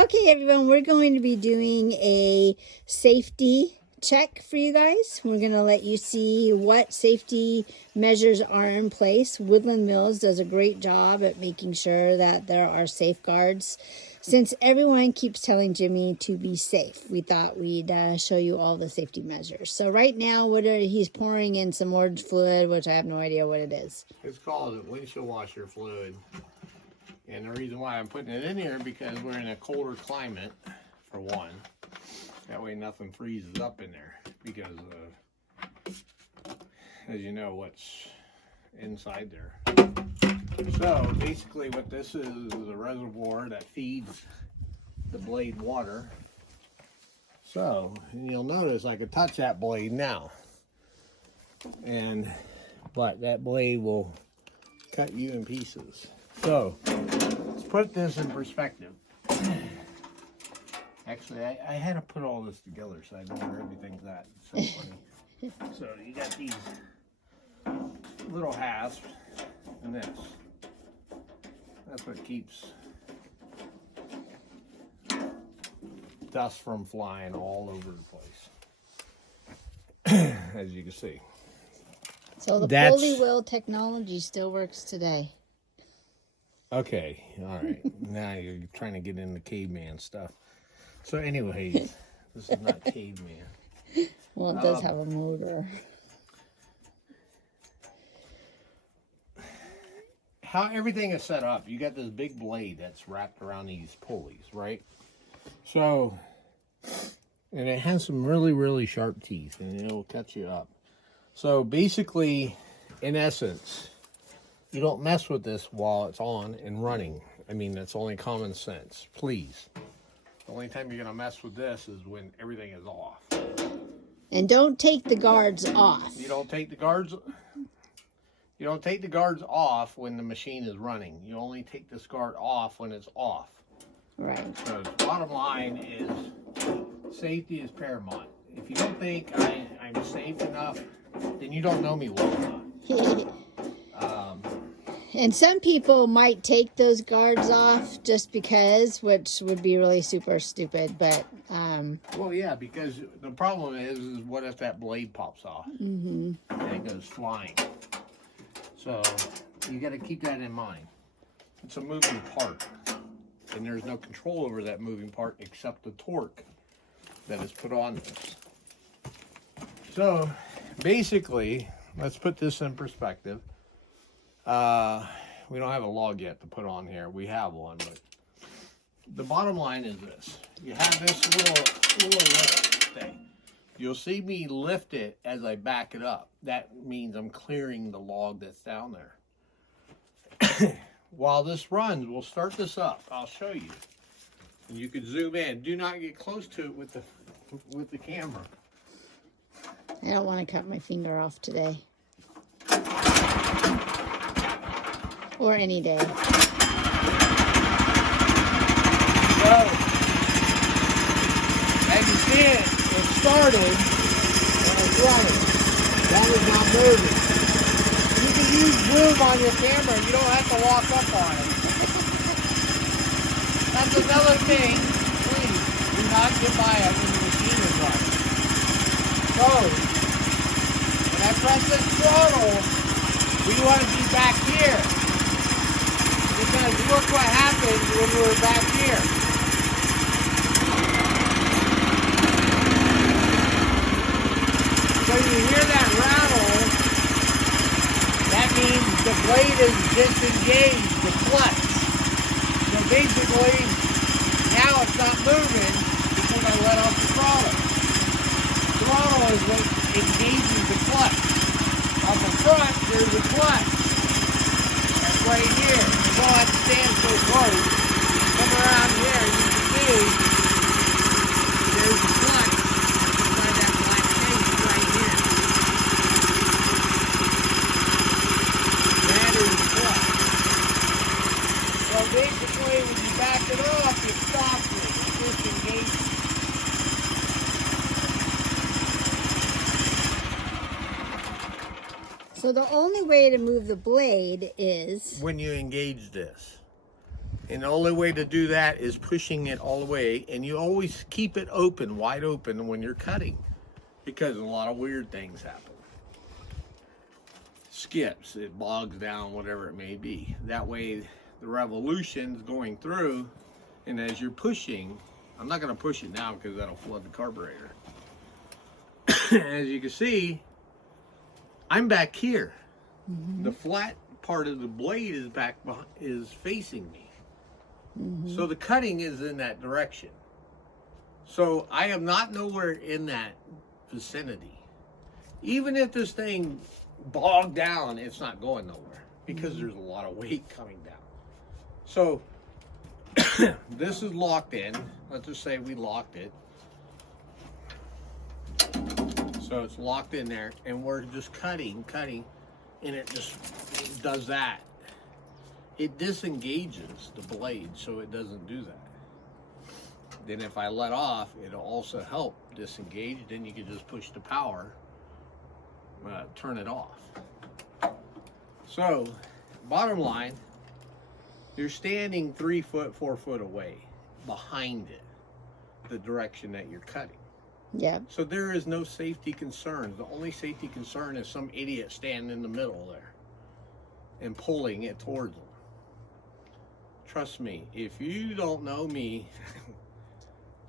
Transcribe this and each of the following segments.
Okay, everyone, we're going to be doing a safety check for you guys. We're going to let you see what safety measures are in place. Woodland Mills does a great job at making sure that there are safeguards. Since everyone keeps telling Jimmy to be safe, we thought we'd show you all the safety measures. So right now, he's pouring in some more fluid, which I have no idea what it is. It's called windshield washer fluid. And the reason why I'm putting it in here because we're in a colder climate, for one. That way nothing freezes up in there because as you know what's inside there. So basically what this is a reservoir that feeds the blade water. So and you'll notice I could touch that blade now. But that blade will cut you in pieces. So let's put this in perspective. Actually, I had to put all this together so I know where everything's at. It's so funny. So you got these little hasps and this. That's what keeps dust from flying all over the place. As you can see. So the pulley wheel technology still works today. Okay, all right. Now you're trying to get into caveman stuff. So anyways, this is not caveman. Well, it does have a motor. How everything is set up, you got this big blade that's wrapped around these pulleys, right? So, and it has some really, really sharp teeth, and it'll cut you up. So basically, in essence, you don't mess with this while it's on and running. I mean, that's only common sense. Please. The only time you're going to mess with this is when everything is off. And don't take the guards off. You don't take the guards off when the machine is running. You only take this guard off when it's off. Right. So the bottom line is safety is paramount. If you don't think I'm safe enough, then you don't know me well enough. And some people might take those guards off just because, which would be really super stupid, but... Well, yeah, because the problem is what if that blade pops off and it goes flying? So you got to keep that in mind. It's a moving part, and there's no control over that moving part except the torque that is put on this. So basically, let's put this in perspective. We don't have a log yet to put on here. We have one, but the bottom line is this. You have this little lift thing. You'll see me lift it as I back it up. That means I'm clearing the log that's down there. While this runs, we'll start this up. I'll show you. And you can zoom in. Do not get close to it with the camera. I don't want to cut my finger off today. Or any day. So, as you see it started and it's running. That is not moving. You can use zoom on your camera. You don't have to walk up on it. That's another thing. Please do not get by it when the machine is running. So, when I press this throttle, we want to be back here. Because look what happened when we were back here. So you hear that rattle, that means the blade is disengaged, the clutch. So basically, now it's not moving because I let off the throttle. Throttle is what engages the clutch. On the front, there's a clutch. That's right here. You don't have to stand so close. Come around here, you can see there's a clutch inside that black case right here. That is the clutch. So basically, when you back it off, it stops it. It disengages. So the only way to move the blade is... when you engage this. And the only way to do that is pushing it all the way, and you always keep it open, wide open when you're cutting, because a lot of weird things happen. Skips, it bogs down, whatever it may be. That way the revolution's going through, and as you're pushing, I'm not going to push it now because that'll flood the carburetor. As you can see, I'm back here. The flat part of the blade is is facing me. So the cutting is in that direction. So I am not nowhere in that vicinity. Even if this thing bogged down, it's not going nowhere because there's a lot of weight coming down. So this is locked in. Let's just say we locked it. So it's locked in there, and we're just cutting, and it just does that. It disengages the blade, so it doesn't do that. Then if I let off, it'll also help disengage. Then you can just push the power, turn it off. So, bottom line, you're standing 3 foot, 4 foot away behind it, the direction that you're cutting. Yeah. So there is no safety concerns. The only safety concern is some idiot standing in the middle there and pulling it towards them. Trust me, if you don't know me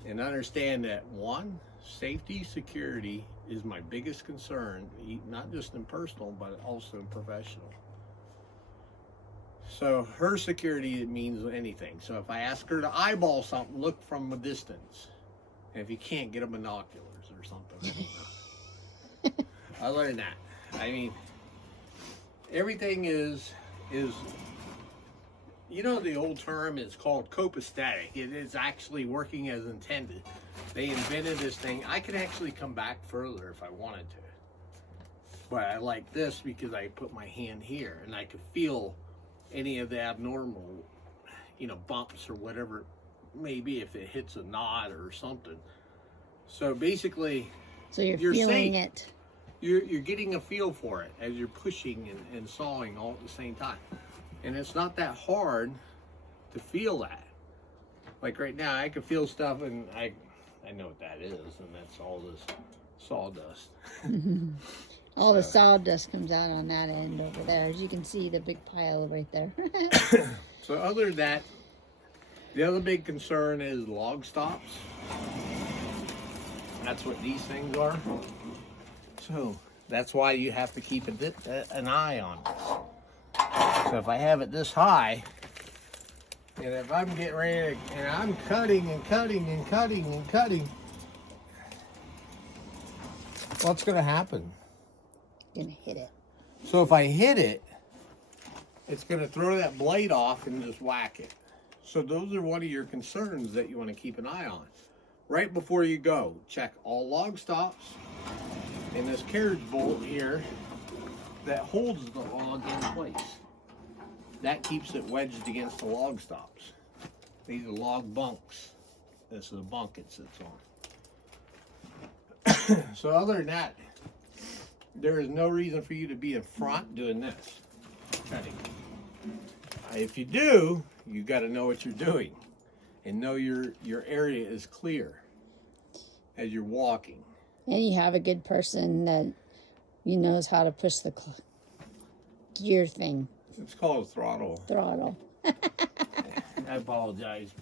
and understand that, one, safety, security is my biggest concern, not just in personal, but also in professional. So her security, it means anything. So if I ask her to eyeball something, look from a distance. And if you can't, get a binoculars or something. Other than that, I mean, everything is, you know, the old term is called copacetic. It is actually working as intended. They invented this thing. I could actually come back further if I wanted to. But I like this because I put my hand here and I could feel any of the abnormal, you know, bumps or whatever. Maybe if it hits a knot or something. So basically, So you're feeling safe. it. You're getting a feel for it as you're pushing and sawing all at the same time. And it's not that hard to feel that. Like right now, I can feel stuff, and I know what that is, and that's all this sawdust. All the sawdust comes out on that end over there. As you can see, the big pile right there. So other than that, the other big concern is log stops. That's what these things are. So that's why you have to keep an eye on it. So if I have it this high, and if I'm getting ready to, and I'm cutting and cutting and cutting and cutting, what's going to happen? Gonna hit it. So if I hit it, it's going to throw that blade off and just whack it. So those are one of your concerns that you want to keep an eye on. Right before you go, check all log stops and this carriage bolt here that holds the log in place. That keeps it wedged against the log stops. These are log bunks. This is a bunk it sits on. So other than that, there is no reason for you to be in front doing this. Cutting. If you do, you got to know what you're doing and know your area is clear as you're walking. And you have a good person that knows how to push the gear thing. It's called throttle. Throttle. I apologize.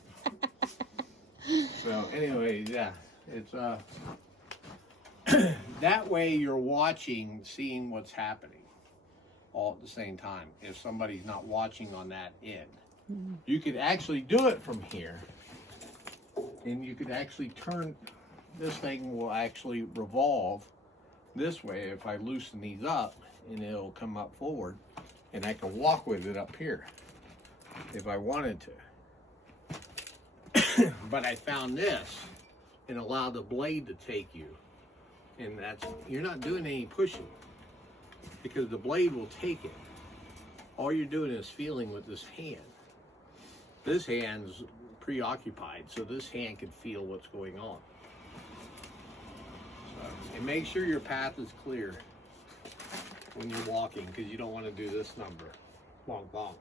So anyway, yeah, it's that way you're watching, seeing what's happening all at the same time. If somebody's not watching on that end, you could actually do it from here, and you could actually turn. This thing will actually revolve this way if I loosen these up, and it'll come up forward, and I can walk with it up here if I wanted to. But I found this and allowed the blade to take you, and that's, you're not doing any pushing because the blade will take it. All you're doing is feeling with this hand. This hand's preoccupied, so this hand can feel what's going on. So, and make sure your path is clear when you're walking, because you don't want to do this number. Bonk, bonk.